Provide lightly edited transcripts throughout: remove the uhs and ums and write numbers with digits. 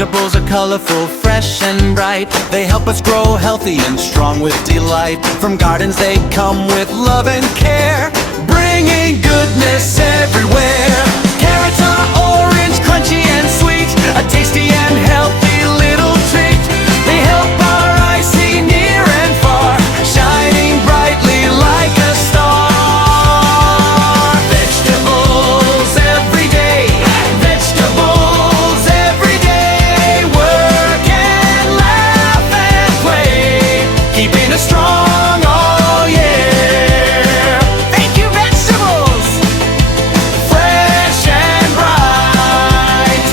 Vegetables are colorful, fresh and bright. They help us grow healthy and strong with delight. From gardens they come with love and care, bringing goodness everywhere. Carrots are orange, crunchy and sweet, a tasty and healthy little treat. They help our eyes see near and far, shining brightly like a star. Vegetables every day, vegetables every day. Work and laugh and play, keeping us strong all year. Thank you, vegetables, fresh and bright.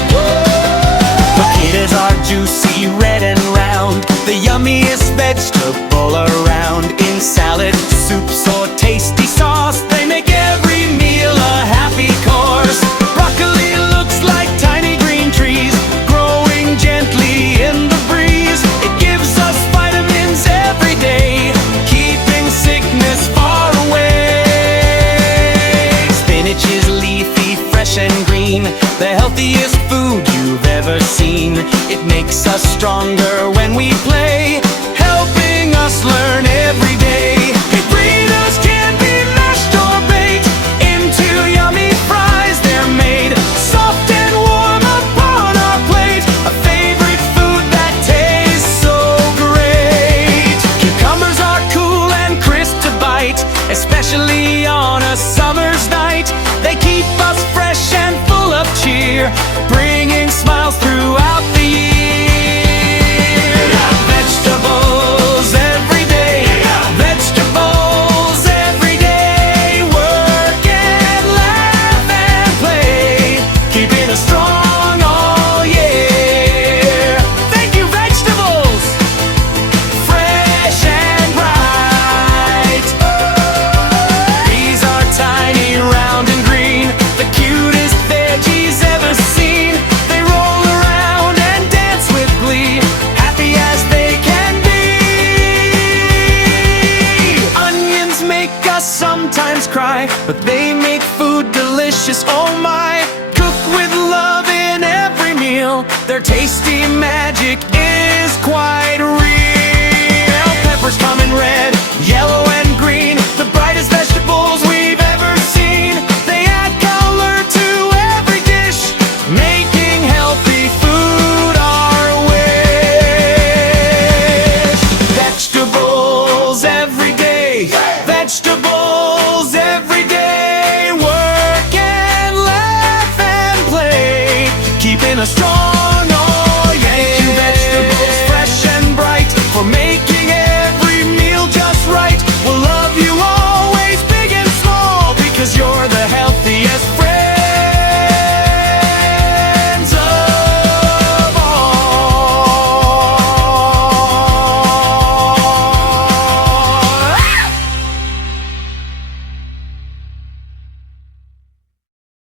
Potatoes are juicy, red and round, the yummiest vegetable around. In salad, soups or tasty sauce, they make every meal a happy course. Broccoli looks like tiny green trees, growing gently in the breeze. It gives us vitamins every day, keeping sickness far away. Spinach is leafy, fresh and green, the healthiest food you've ever seen. It makes us stronger when we play, helping us learn every day. Potatoes can be mashed or baked into yummy fries. They're made soft and warm upon our plate, a favorite food that tastes so great. Cucumbers are cool and crisp to bite, especially on a summer's night. They keep us fresh and full of cheer, bringing smiles throughout the year. Vegetables every day, vegetables every day. Work and laugh and play, keeping us strong all year. Thank you, vegetables, fresh and bright. These are tiny, round and green, the cutest veggies ever seen. They roll around and dance with glee, happy as they can be. Onions make us sometimes cry, but they make food delicious, oh my. Cook with love in every meal, their tasty magic is quite real. Peppers come in red, yellow and green, the brightest vegetables we've ever seen. They add color to every dish, making healthy food our wish. Vegetables every day, vegetables every day. Work and laugh and play, keeping us strong